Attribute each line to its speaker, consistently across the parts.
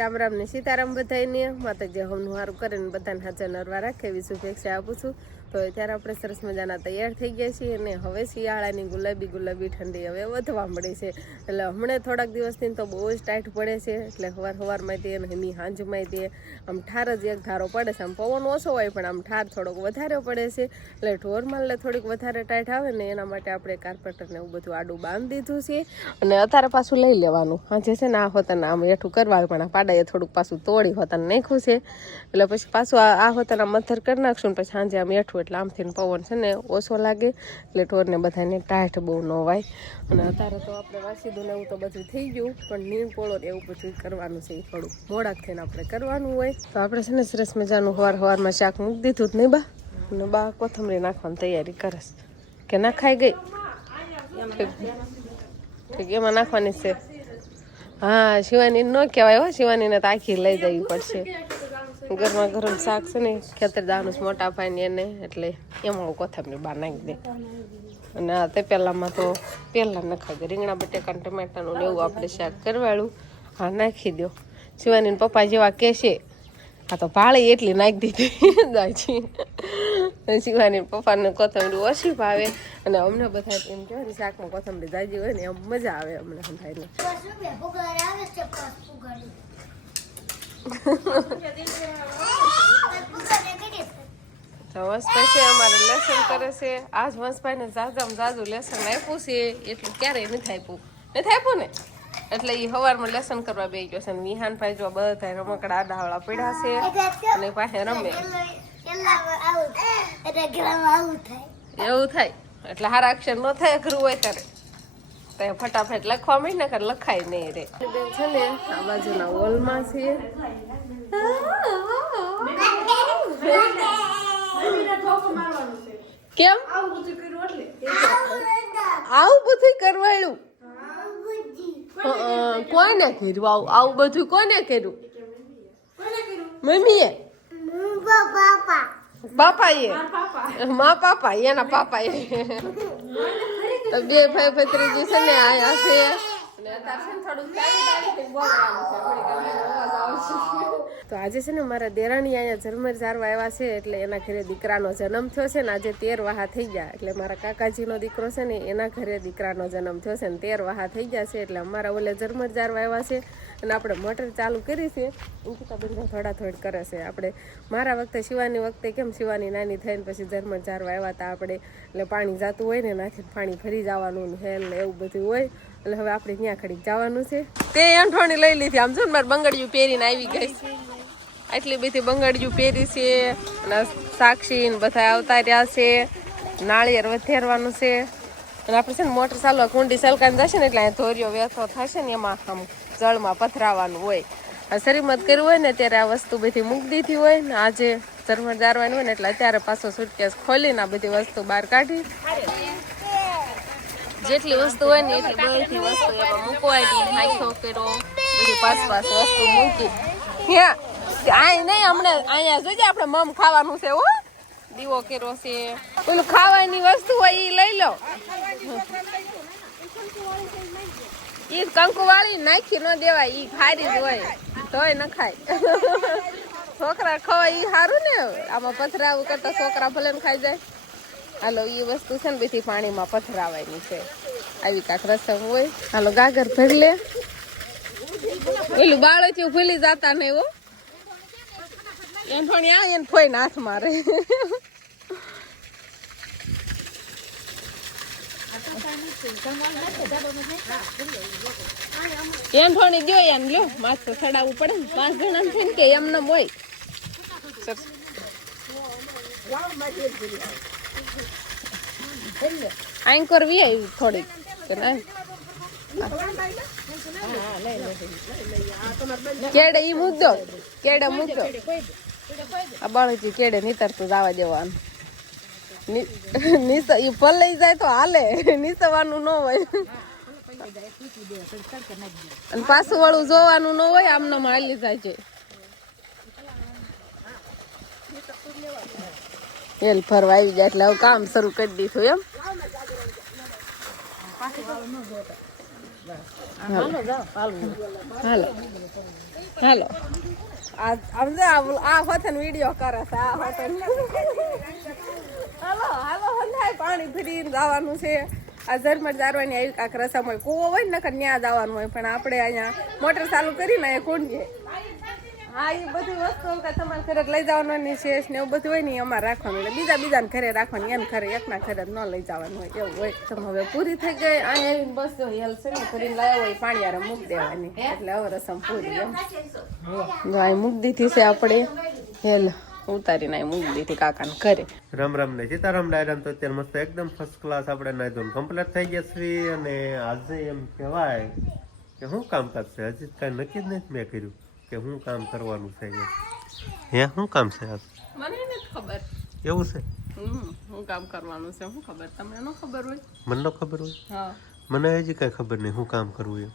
Speaker 1: રામ રામ ને સીતારામ બધાને માતાજી હમનું સારું કરીને બધાને હાજર નરવા રાખે. એવી શુભેચ્છા આપું છું. તો અત્યારે આપણે સરસ મજાના તૈયાર થઈ ગયા છીએ અને હવે શિયાળાની ગુલાબી ગુલાબી ઠંડી હવે વધવા મળે છે. એટલે હમણાં થોડાક દિવસથી તો બહુ જ ટાઈટ પડે છે, એટલે સવાર હવારમાં તે અને એની હાંજમાં તે આમ ઠાર જ એક ધારો પડે છે, આમ પવન ઓછો હોય પણ આમ ઠાર થોડોક વધારે પડે છે. એટલે ઢોરમાલને થોડીક વધારે ટાઈટ આવે ને એના માટે આપણે કાર્પેટરને એવું બધું આડું બાંધી દીધું છે. અને અત્યારે પાછું લઈ લેવાનું. આજે છે ને આ હોતન આમ એઠું કરવા પણ આ પાડાએ થોડુંક પાછું તોડી હોતા નાખ્યું છે. એટલે પછી પાછું આ આ હોતન મથર કરી નાખશું ને પછી સાંજે આમ એઠું એટલે આમથી પવન છે ને ઓછો લાગે. એટલે ઢોરને બધાને ટાઈટ બહુ ન વાય. અને અત્યારે તો આપણે વાસીદું ને એવું તો બધું થઈ ગયું, પણ નીમ પોળો ને એવું બધું કરવાનું છે એ થોડું. મોડાક થઈને આપણે કરવાનું હોય. તો આપણે છે ને સરસ મજાનું હવાર હવારમાં શાક મૂકી દીધું જ નહીં બા? અને બા કોથમરી નાખવાની તૈયારી કરસ. કે ના ખાઈ ગઈ? ઠીક, એમાં નાખવાની છે. હા, શિવાની ન કહેવાય હો, શિવાનીને તો આખી લઈ જવી પડશે. ગરમા ગરમ શાક છે ને, ખેતર દાનું મોટા ભાઈને એને, એટલે એમાં કોથમરી બહાર નાખી દે. અને આ તે પહેલાંમાં તો પહેલાં નખાઈ દે રીંગણા બટેકા ટમેટાનું એવું આપણે શાક કરવાળું. હા, નાખી દો શિવાની પપ્પા જેવા કહેશે આ તો ભાળી એટલી નાખી દીધી. દાજી. શિવાની પપ્પાને કોથમરી ઓછી ભાવે. અને અમને બધા એમ કહેવાય ને, શાકમાં કોથમરી દાજી હોય ને, એમ મજા આવે અમને સંભાઈને તો વંશભાઈ છે અમારે લેસન કરે છે. આજ વંશભાઈને જાજામ જાજુ લેસન આપ્યું છે. એટલું ક્યારેય નથી આપ્યું. નથી આપ્યું ને? એટલે એ સવારમાં લેસન કરવા બે ગયો છે. નિહાન વિહાનભાઈ જો બધા રમકડા આડાવાળા પડ્યા છે અને પાસે રમે. એવું થાય. એટલે હારા અક્ષર ન થાય અઘરું હોય ત્યારે. તો ફટાફટ લખવા માંડ ને કર લખાય નહીં રે. બેન છે ને આ બાજુના હોલમાં છે. કેમ? આવું બધું કરવાયું હં, કોને કર્યું આવું? આવું બધું કોને કર્યું? મમ્મીએ? બાપાએ? મા પાપા એના પાપા એ તો બે ભાઈ ભત્રીજી છે ને આયા છે. તો આજે છે ને મારા દેરાણી અહીંયા ઝરમર ઝારવા આવ્યા છે, એટલે એના ઘરે દીકરાનો જન્મ થયો છે ને આજે તેર વાહા થઈ ગયા. એટલે મારા કાકાજીનો દીકરો છે ને એના ઘરે દીકરાનો જન્મ થયો છે ને તેર વાહા થઈ ગયા છે, એટલે અમારા ઓલે ઝરમર ઝારવા આવ્યા છે અને આપણે મોટર ચાલુ કરી છે. અંકિતા બેન થોડા થોડ કરે છે. આપણે મારા વખતે, શિવાની વખતે કેમ શિવાની નાની થઈને પછી ઝરમર ઝારવા આવ્યા હતા આપણે, એટલે પાણી જાતું હોય ને નાથી પાણી ફરી જવાનું ને હેલ એવું બધું હોય. એટલે હવે આપણે ત્યાં ખડી જવાનું છે. તે અંઠોણી લઈ લીધી. આમ જો ને મારે બંગડિયું પહેરીને આવી ગઈ. આટલી બધી બંગડિયું પહેરી છે અને સાક્ષી ને બધા આવતા રહ્યા છે. નાળિયેર વધેરવાનું છે. અને આપણે છે ને મોટર ચાલવા કુંડી સલકાને જશે ને એટલે અહીંયા ધોરીઓ વેથો થશે ને એમાં આમ જળમાં પથરાવાનું હોય. શરીમત કર્યું હોય ને ત્યારે આ વસ્તુ બધી મૂકી દીધી હોય ને આજે ઝરમર જારવાની હોય ને એટલે અત્યારે પાછો સુટકેસ ખોલીને આ બધી વસ્તુ બહાર કાઢી. જેટલી વસ્તુ હોય ને એટલી બધી વસ્તુ એમાં મૂકવાની નાખ્યો કર્યો બધી પાસ પાસ વસ્તુ મૂકી. ત્યાં આય નહીં હમણાં અહીંયા જોજે આપણે મમ ખાવાનું છે હો. દીવો કર્યો છે. પેલું ખાવાની વસ્તુ હોય એ લઈ લો. એ કંકુ વાળી નાખી ન દેવાય એ ખારી જ હોય. તોય ન ખાય. છોકરા ખવાય એ સારું ને. આમાં પથરાવું કરતા છોકરા ભલે ને ખાઈ જાય. હાલો એ વસ્તુ છે ને બધી પાણીમાં પથરાવાની છે. આવી કાંક રસમ હોય. હાલો, ગાગર ભરી લે. પેલું બાળક ભૂલી જતા ને હો એમ પણ આ એને ફોઈને હાથ મારે. એમ થોડી ગયો એમ, લ્યો, માથે ચડાવવું પડે ને. પાંચ જણા થઈને કે એમને હોય. સરસ. આઈ કરવી આવી થોડીક. કેડે ઈ મૂકજો કેડે મૂકજો આ બાળકી કેડે નીતરતું જવા દેવાનું નીસ ઈ ફળ લઈ જાય તો હાલે. નીસવાનું ન હોય. અને પાછું વાળું જોવાનું ન હોય આમને હાલી જાય છે. એલ ફરવા આવી જાય એટલે હવે કામ શરૂ કરી દીધું એમ. હાલો. હાલો. હાલો આ હોથન વિડિયો કરે આ હોતન. હાલો હાલો પાણી ભરીને જવાનું છે. આ ઝરમર જારવાની આવી કાંક રસમ હોય, કૂવો હોય ને નકર ત્યાં જવાનું હોય, પણ આપણે અહીંયા મોટર ચાલુ કરીને એ કુંડીએ હા એ બધી વસ્તુ કે તમારે ઘરે લઈ જવાનું શેષ ને એવું બધું હોય ને અમારે રાખવાનું એટલે બીજા બીજાને ઘરે રાખવાનું એમ ઘરે એકના ઘરે ન લઈ જવાનું હોય એવું હોય. તો હવે પૂરી થઈ ગઈ અહીંયા આવીને બસ જો હેલ છે ને કરીને લાવ્યો હોય પાણી આરે મૂકી દેવાની. એટલે હવે રસમ પૂરી એમ. જો અહીં મૂકી દીધી છે આપણે. હેલ ઉતારીને મૂકી દીધી કાકાને ઘરે.
Speaker 2: રામ રામ ને સીતારામ ડાયરામ તો અત્યારે મસ્ત એકદમ ફર્સ્ટ ક્લાસ આપણે નાઈ ધોઈને કમ્પ્લીટ થઈ ગયા છીએ અને આજે એમ કહેવાય કે શું કામકાજ છે હજી કાંઈ નક્કી જ નથી મેં કર્યું. કે શું કામ કરવાનું છે હે શું કામ છે આજ?
Speaker 1: મને નથી ખબર.
Speaker 2: એવું છે?
Speaker 1: શું કામ કરવાનું છે શું ખબર? તમને નો ખબર હોય?
Speaker 2: મને નો ખબર હોય?
Speaker 1: હા.
Speaker 2: મને હજી કઈ ખબર નહીં શું કામ કરવું એમ.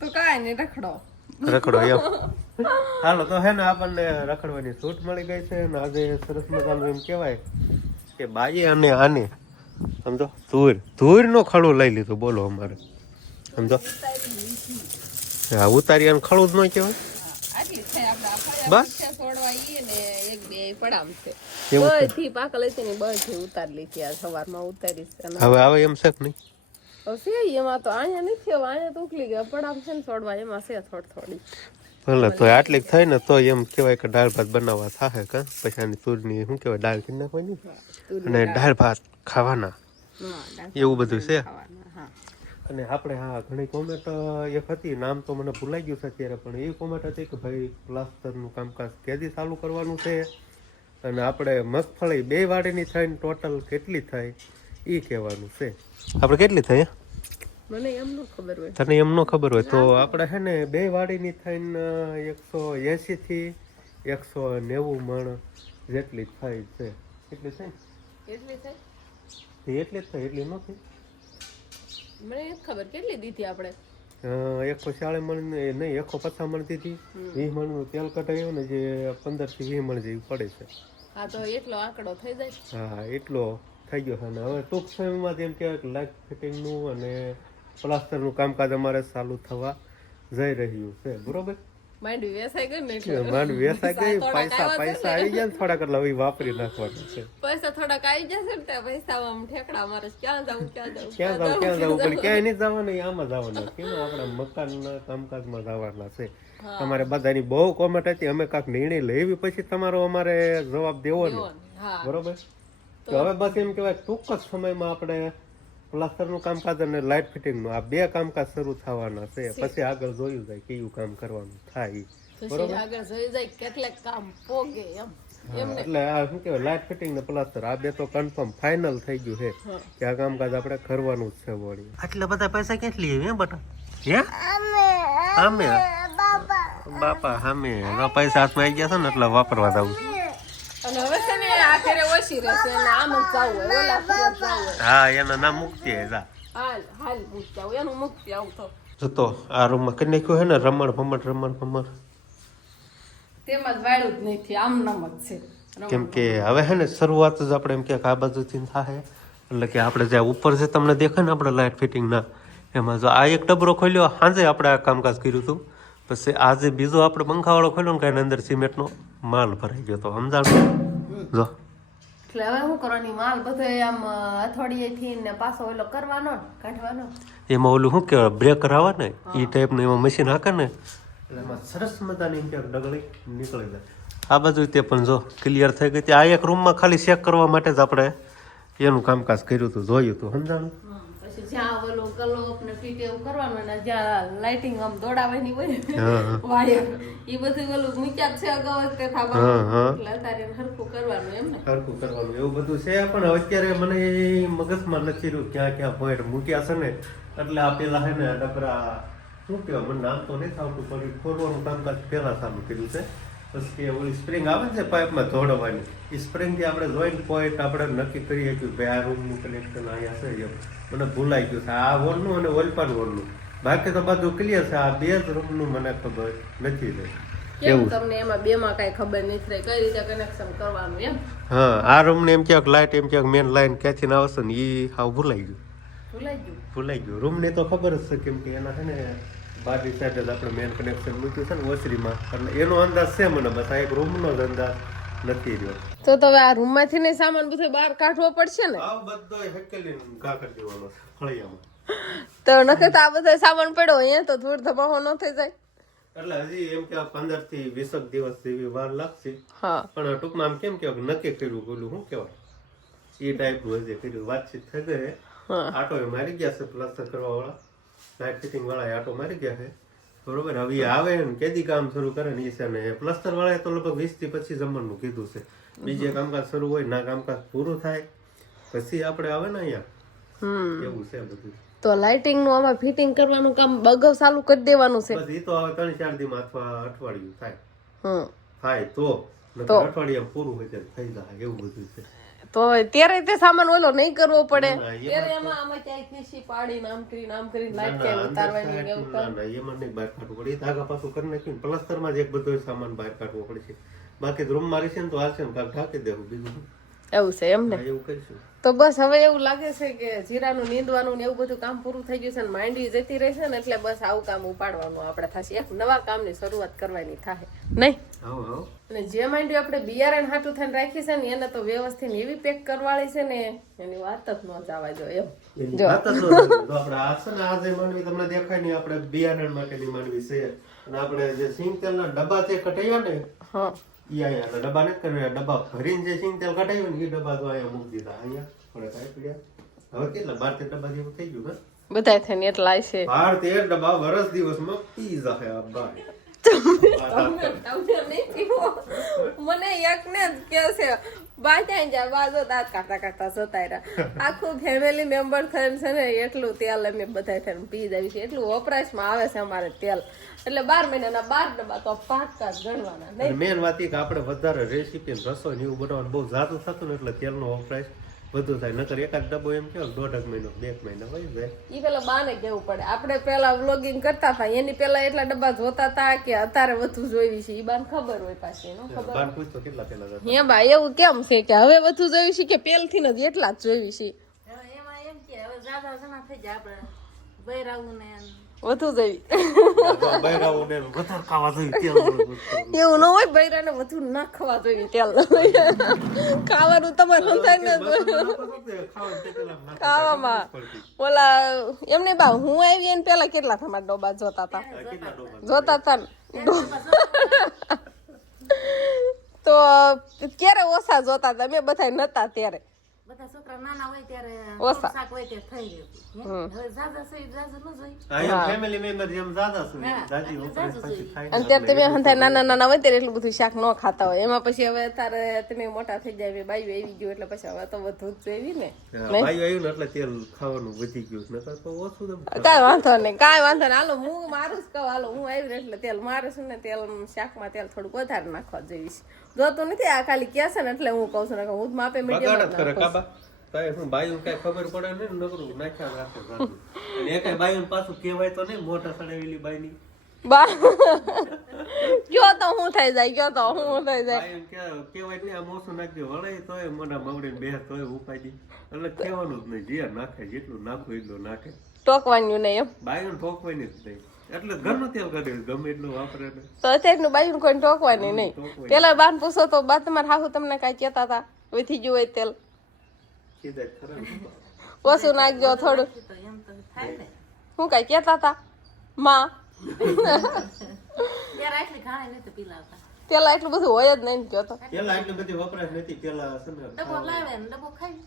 Speaker 1: તો કાંઈ નહીં રખડો.
Speaker 2: રખડો એમ. હાલો તો હે ને આપણને રખડવાની છૂટ મળી ગઈ છે અને આજે સરસ મજાનું એમ કહેવાય કે બાઈએ અને આને સમજો ધૂર ધૂર નો ખડું લઈ લીધું બોલો અમારે. સમજો. હા ઉતારી અને ખડું જ ન કહેવાય
Speaker 1: આટલી થાય આપણે આ ફળિયા
Speaker 2: બસ?
Speaker 1: છોડવા ઈએ ને એક બે પડામ છે.
Speaker 2: છે?
Speaker 1: બધી પાકલ ને બધી ઉતારી લીધી આ સવારમાં ઉતારી અને
Speaker 2: હવે આવે એમ શક નહીં?
Speaker 1: હવે છે એમાં તો અહીંયા નથી હવે અહીંયા તો ઉકલી ગયા પડામ છે ને છોડવા એમાં છે થોડી થોડી.
Speaker 2: ભલે તો આટલી થાય ને તો એમ કહેવાય કે દાળ ભાત બનાવવા થાય કે? પછી આની તુરની શું કહેવાય દાળ કરી નાખવાની? અને દાળ. ભાત ખાવાના. એવું બધું છે. અને આપણે હા ઘણી કોમેન્ટ એક હતી નામ તો મને ભૂલાઈ ગયું છે અત્યારે પણ એ કોમેન્ટ હતી કે ભાઈ પ્લાસ્ટરનું કામકાજ કેદી ચાલુ કરવાનું છે? અને આપણે મગફળી બે વાડીની થઈને ટોટલ કેટલી થાય? એ કહેવાનું છે. આપણે કેટલી થાય?
Speaker 1: મને એમ ન ખબર હોય.
Speaker 2: તને એમ ન ખબર હોય તો આપણે છે ને બે વાડીની થઈને એકસો એંશી થી એકસો નેવું મણ જેટલી થાય છે. એટલી થાય
Speaker 1: એટલી થાય
Speaker 2: એટલી જ થાય એટલી ન થાય?
Speaker 1: મને ખબર કેટલી દીધી આપણે?
Speaker 2: એકસો ચાળીસ મણ નહીં એકસો પચાસ મણ દીધી વીસ મણનું તેલ કઢાયું ને જે પંદરથી વીસ મણ જેવી પડે છે.
Speaker 1: હા તો એટલો આંકડો થઈ જાય?
Speaker 2: હા એટલો થઈ ગયો છે. અને હવે ટૂંક સમયમાં જેમ કે લાઇટ ફિટિંગનું અને પ્લાસ્ટરનું કામકાજ અમારે ચાલુ થવા જઈ રહ્યું છે. બરોબર?
Speaker 1: માંડવી વેસાઈ ગઈ ને એટલે
Speaker 2: વેસાઈ ગઈ પૈસા પૈસા આવી ગયા ને થોડાક એટલે હવે વાપરી નાખવાના છે.
Speaker 1: પૈસા થોડાક આવી જશે ને ત્યાં પૈસા આમ ઠેકડા મારે ક્યાં જવું ક્યાં જવું
Speaker 2: ક્યાં જાવ ક્યાં જાવ પણ ક્યાંય નહીં જવાનું આમાં જવાના. કેમ? આપણે મકાનના કામકાજમાં જવાના છે. તમારે બધાની બહુ કોમેન્ટ હતી અમે કાંક નિર્ણય લેવી પછી તમારો અમારે જવાબ દેવો ને. બરોબર? તો હવે બસ એમ કહેવાય ટૂંક જ સમયમાં આપણે પ્લાસ્ટરનું કામકાજ અને લાઇટ ફિટિંગનું આ બે કામકાજ શરૂ થવાના છે. પછી આગળ જોયું જાય કેવું કામ કરવાનું થાય
Speaker 1: બરોબર? આગળ જોઈ જાય કેટલાક કામ પોગે એમ.
Speaker 2: એટલે આ શું કહેવાય લાઇટ ફિટિંગ ને પ્લાસ્ટર આ બે તો કન્ફર્મ ફાઇનલ થઈ ગયું છે કે આ કામકાજ આપણે કરવાનું જ છે વળી. આટલા બધા પૈસા ક્યાંથી લઈએ હે બટા? હે? અમે બાપા. અમે. પૈસા હાથમાં આવી ગયા છે ને એટલે વાપરવા દઉં
Speaker 1: અને હવે ઘરે ઓછી રહેશે અને આમ જ જવું હોય ઓલા ફરજ જવું હોય
Speaker 2: હા એના નામ મુક્તિ જા
Speaker 1: હાલ હાલ મૂકી જાવ એનું મુક્તિ આવું તો
Speaker 2: જતો આ રૂમમાં કરી નાખ્યું હે ને રમણ ભમણ રમણ ભમણ
Speaker 1: તેમાં જ વાળું જ નથી આમ નમ જ છે
Speaker 2: કેમ કે હવે હે ને શરૂઆત જ આપણે એમ કે આ બાજુથી થાય. એટલે કે આપણે જે ઉપર છે તમને દેખાય ને આપણે લાઇટ ફિટિંગના એમાં જો આ એક ડબરો ખોલ્યો સાંજે આપણે આ કામકાજ કર્યું હતું. પછી આજે બીજો આપણે પંખાવાળો ખોલ્યો ને કે એની અંદર સિમેન્ટનો માલ ભરાઈ ગયો તો સમજાણ? જો.
Speaker 1: એટલે હવે શું કરવાની માલ બધો આમ અથોડીએથી ને પાછો ઓલો કરવાનો કાઢવાનો.
Speaker 2: એમાં ઓલું શું કહેવાય બ્રેકર આવે ને એ ટાઈપનું એમાં મશીન હાકે ને એટલે એમાં સરસ મજાની ડગળી નીકળી જાય. આ બાજુ તે પણ જો ક્લિયર થઈ ગઈ. આ એક રૂમમાં ખાલી ચેક કરવા માટે જ આપણે એનું કામકાજ કર્યું હતું જોયું હતું સમજાણું?
Speaker 1: જ્યાં ઓલું કલોપ ને ફીટ એવું કરવાનું ને જ્યાં લાઇટિંગ આમ દોડાવવાની હોય ને
Speaker 2: હા હા.
Speaker 1: વાયર એ બધું ઓલું મૂક્યા છે અગાઉ તે થાબા
Speaker 2: હા હા.
Speaker 1: એટલે હરખું કરવાનું એમ ને.
Speaker 2: હરખું કરવાનું એવું બધું છે પણ અત્યારે મને મગજમાં નથી રહ્યું ક્યાં ક્યાં પોઈન્ટ મૂક્યા છે ને એટલે આ પેલા છે ને ડબરા શું કહેવાય મને નામ તો નહીં આવતું પણ ખોલવાનું ખોરવાનું કામકાજ પેલા ચાલુ કર્યું છે. પછી ઓલી સ્પ્રિંગ આવે છે પાઇપમાં ધોડવાની એ સ્પ્રિંગથી આપણે જોઈન્ટ પોઈન્ટ આપણે નક્કી કરીએ કે ભાઈ આ રૂમનું કનેક્શન અહીંયા છે એમ. મને ભૂલાઈ ગયું છે. આ વોલનું અને ઓલપાન વોલનું બાકી તો બધું ક્લિયર છે. આ બે જ રૂમનું મને ખબર નથી રહી.
Speaker 1: તમને એમાં બે માં કઈ ખબર નથી રહી? કઈ રીતે કનેક્શન કરવાનું એમ?
Speaker 2: હા આ રૂમને એમ ક્યાંક લાઇટ એમ ક્યાંક મેન લાઇન ક્યાંથી ના આવશે ને એ હાવ ભૂલાઈ ગયું.
Speaker 1: ભૂલાઈ ગયું.
Speaker 2: ભૂલાઈ ગયું. રૂમ ને તો ખબર જ છે કેમ કે એના છે ને બારની સાઈડ જ આપણે મેન કનેક્શન મૂક્યું છે ને ઓસરીમાં. એટલે એનો અંદાજ છે મને બસ આ એક રૂમનો જ અંદાજ નથી રહ્યો.
Speaker 1: તો તો આ રૂમમાંથી ને સામાન બધો બહાર કાઢવો પડશે ને?
Speaker 2: આ બધો હેકેલી ઘા કરી દેવાનો ફળિયામાં
Speaker 1: તો નકર તો આ બધો સામાન પડ્યો અહીંયા તો ધૂળ ધબાવો ન થઈ જાય.
Speaker 2: એટલે હજી એમ કે પંદરથી વીસક દિવસ જેવી વાર લાગશે.
Speaker 1: હા.
Speaker 2: પણ ટૂંકમાં આમ કેમ કે નક્કી કર્યું બોલું શું કહેવાય એ ટાઈપનું હજી કર્યું વાતચીત થઈ ગઈ.
Speaker 1: હા.
Speaker 2: આટો મારી ગયા છે પ્લાસ્ટર કરવા વાળા લાઇટ ફિટિંગ વાળા આટો મારી ગયા છે. બરોબર? હવે આવે ને કેદી કામ શરૂ કરે ને એ છે ને પ્લાસ્ટર વાળાએ તો લગભગ વીસથી પચીસ જમવાનું કીધું છે. બીજે કામકાજ શરૂ હોય ના કામકાજ પૂરું થાય પછી આપણે આવે ને અહીંયા.
Speaker 1: હમ.
Speaker 2: એવું છે બધું.
Speaker 1: તો લાઇટિંગનું આમાં ફિટિંગ કરવાનું કામ બગવ ચાલુ કરી દેવાનું છે.
Speaker 2: બસ એ તો હવે ત્રણ ચાર દીમાં અથવા અઠવાડિયું થાય.
Speaker 1: હમ.
Speaker 2: થાય તો. અઠવાડિયા પૂરું હોય ત્યારે થઈ જાય એવું બધું છે.
Speaker 1: તો ત્યારે તે સામાન ઓલો નહીં કરવો પડે. ત્યારે એમાં આમાં ક્યાંય ખીસી પાડી નામ કરી નામ કરી લાઈટ ક્યાંય ઉતારવાની ને એવું
Speaker 2: ના એમાં નહીં બહાર કાઢવું પડે. ધાગા પાછું કરી નાખ્યું પ્લસ્તરમાં જ એક બધો સામાન બહાર કાઢવો પડશે બાકી રૂમ મારી છે ને તો હાલશે ને કાંક ઢાંકી દેવું બીજું?
Speaker 1: એવું છે એમ ને તો બસ હવે એવું લાગે છે કે જીરાનું નીંદવાનું ને એવું બધું કામ પૂરું થઈ ગયું છે ને માંડવી જતી રહેશે ને એટલે બસ આવું કામ ઉપાડવાનું આપણે થશે. એક નવા કામની શરૂઆત કરવાની થાય. નહીં? અને જે માંડવી આપણે બિયારણ હાટું થઈને રાખી છે ને એને તો વ્યવસ્થિત એવી પેક કરવાળી છે ને એની વાત જ ન જવા જો એમ.
Speaker 2: જ. આપણે આ છે ને આજે માંડવી તમને દેખાય ને આપણે બિયારણ માટેની માંડવી છે. અને આપણે જે સિંગ તેલના ડબ્બા તે કટાયા ને
Speaker 1: હા.
Speaker 2: અહીંયા ડબ્બા નથી કરવા ડબ્બા ભરીને જે સિંગ તેલ કઢાયું ને એ ડબ્બા તો અહીંયા મૂકી દીધા. અહીંયા થોડા કાંઈ પડ્યા. હવે કેટલા? બાર તેર ડબ્બા જેવું થઈ ગયું ને?
Speaker 1: બધા થઈને એટલા છે
Speaker 2: બાર તેર ડબ્બા વરસ દિવસમાં પી જશે આ બાર.
Speaker 1: તમને નહીં પીવો. મને એકને જ કે છે બાચાઈ જા બાજો દાંત કાઢતા કાઢતા જતા રહ્યા. આખું ફેમિલી મેમ્બર થઈને છે ને એટલું તેલ અમે બધા થઈને પી જાય છે એટલું વપરાશમાં આવે છે અમારે તેલ. એટલે બાર મહિનાના બાર ડબ્બા તો પાંચ જ ગણવાના
Speaker 2: મેન વાત એ કે આપણે વધારે રેસીપી રસોઈ એવું બનાવવાનું બહુ જાતું થતું ને એટલે તેલનો વપરાશ વધુ થાય. નકર એકાદ ડબ્બો એમ કેવો દોઢક મહિનો બે મહિનો હોય જાય
Speaker 1: ઈ પેલા બાને કેવું પડે? આપણે પેલા વ્લોગિંગ કરતા હતા એની પેલા એટલા ડબ્બા જોતા હતા કે અત્યારે વધુ જોઈ છે. ઈ બાને ખબર હોય પાછી નો ખબર.
Speaker 2: બાર પૂછતો કેટલા પેલા હતા.
Speaker 1: હે બા એવું કેમ છે કે હવે વધુ જોયું છે કે પેલથી જ એટલા જ જોયું છે?
Speaker 3: એમાં એમ કે હવે જાદા જણા થઈ જાય આપણે બૈરાવું ને એમ.
Speaker 1: વધુ જઈ. એવું ન હોય બૈરાને વધુ ના ખાવા જોઈએ તેલ ખાવાનું તમારે સમજાય ને ખાવામાં. ઓલા એમને બા હું આવી એને પેલા કેટલા તમારા ડોબા જોતા હતા? જોતા હતા ને. તો ક્યારે ઓછા જોતા હતા મેં બધા નતા ત્યારે.
Speaker 3: બધા છોકરા નાના હોય ત્યારે
Speaker 1: ઓછા.
Speaker 3: શાક હોય ત્યારે થઈ રહ્યું હવે જાજા છે જાજા ન જોઈ
Speaker 2: આ એમ family જેમ જાદા છે, એમ જાજી વપરાશ પછી થાય ને
Speaker 1: અને ત્યારે તમે હંધાય નાના નાના હોય ત્યારે એટલું બધું શાક ન ખાતા હોય. એમાં પછી હવે તારે તમે મોટા થઈ જાય બાયું આવી ગયું એટલે પછી હવે તો વધુ જ ને.
Speaker 2: હા, બાયું આવ્યું ને એટલે તેલ ખાવાનું વધી ગયું. નકર તો ઓછું જ એમ.
Speaker 1: વાંધો નહીં કાઈ વાંધો નહીં. હાલો હું મારું જ કહું. હાલો હું આવી એટલે તેલ મારે છે ને તેલ શાકમાં તેલ થોડુંક વધારે નાખવા જોઈશ જોતું નથી આ ખાલી કે છે ને એટલે હું કહું છું ને હું જ માપે મીડિયમ
Speaker 2: જ કરે કાબા. તારે હું બાયું કઈ ખબર પડે ને નકરું નાખ્યા રાખે સાચું. એ એકેય બાયું પાછું કહેવાય તો નહીં મોટા સડાવેલી બાયની.
Speaker 1: બા. ગયો તો હું થઈ જાય ગયો તો હું થઈ જાય.
Speaker 2: બાયું કે- કહેવાય નહીં આ મોસું નાખજો વળે તોય મોઢા મવડીને બે તોય ઉપાડી એટલે કહેવાનું જ નહીં જે નાખે જેટલું નાખું એટલું નાખે.
Speaker 1: ટોકવાનું નહીં એમ.
Speaker 2: બાયું ઠોકવાની જ નહીં. એટલે ઘરનું તેલ કાઢે ગમે એટલું વાપરે
Speaker 1: તો અત્યારનું બાયું કોઈ ટોકવાની નહીં. પેલા બાન પૂછો તો બા તમારે હાહુ તમને કાંઈ કહેતા હતા વધી ગયું હોય તેલ. ઓછું નાખજો થોડું
Speaker 3: તો એમ તો થાય ને
Speaker 1: હું કાંઈ કહેતા હતા? માં. પેલા એટલું બધું હોય જ નહીં કહેતો.
Speaker 2: પેલા એટલી બધી વપરાશ નથી પેલા
Speaker 3: ડબ્બો લાવે ડબ્બો ખાઈ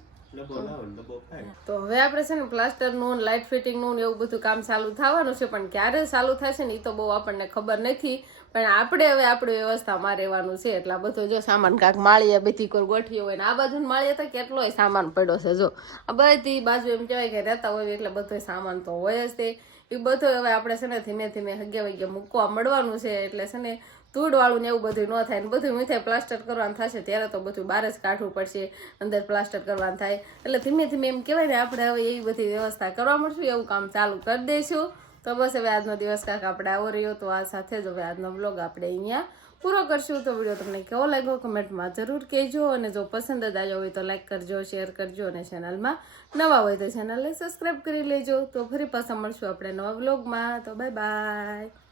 Speaker 1: તો હવે આપણે છે ને પ્લાસ્ટરનું લાઇટ ફિટિંગનું એવું બધું કામ ચાલુ થવાનું છે, પણ ક્યારે ચાલુ થશે ને એ તો બહુ આપણને ખબર નથી. પણ આપણે હવે આપણી વ્યવસ્થામાં રહેવાનું છે, એટલે બધો જો સામાન કાંક માળીએ, બધી કોઈ ગોઠવી હોય ને આ બાજુ માળીએ તો કેટલોય સામાન પડ્યો છે, જો. આ બધી બાજુ એમ કહેવાય કે રહેતા હોય એટલે બધો સામાન તો હોય જ તે. એ બધો હવે આપણે છે ને ધીમે ધીમે હગે વગે મૂકવા મળવાનું છે, એટલે છે ને ધૂળવાળું ને એવું બધું ન થાય ને બધું મીઠાઈ પ્લાસ્ટર કરવાનું થશે, ત્યારે તો બધું બહાર જ કાઢવું પડશે, અંદર પ્લાસ્ટર કરવાનું થાય. એટલે ધીમે ધીમે એમ કહેવાય ને, આપણે હવે એવી બધી વ્યવસ્થા કરવા મળશું, એવું કામ ચાલુ કરી દઈશું. તો બસ હવે આજનો દિવસ કાંક આપણે આવો રહ્યો તો આ સાથે જ હવે આજનો બ્લોગ આપણે અહીંયા પૂરો કરશું. તો વીડિયો તમને કેવો લાગ્યો કમેન્ટમાં જરૂર કહેજો અને જો પસંદ જ આવ્યો હોય તો લાઇક કરજો શેર કરજો અને ચેનલમાં નવા હોય તો ચેનલને સબસ્ક્રાઈબ કરી લેજો. તો ફરી પાછા મળશું આપણે નવા બ્લોગમાં તો બાય બાય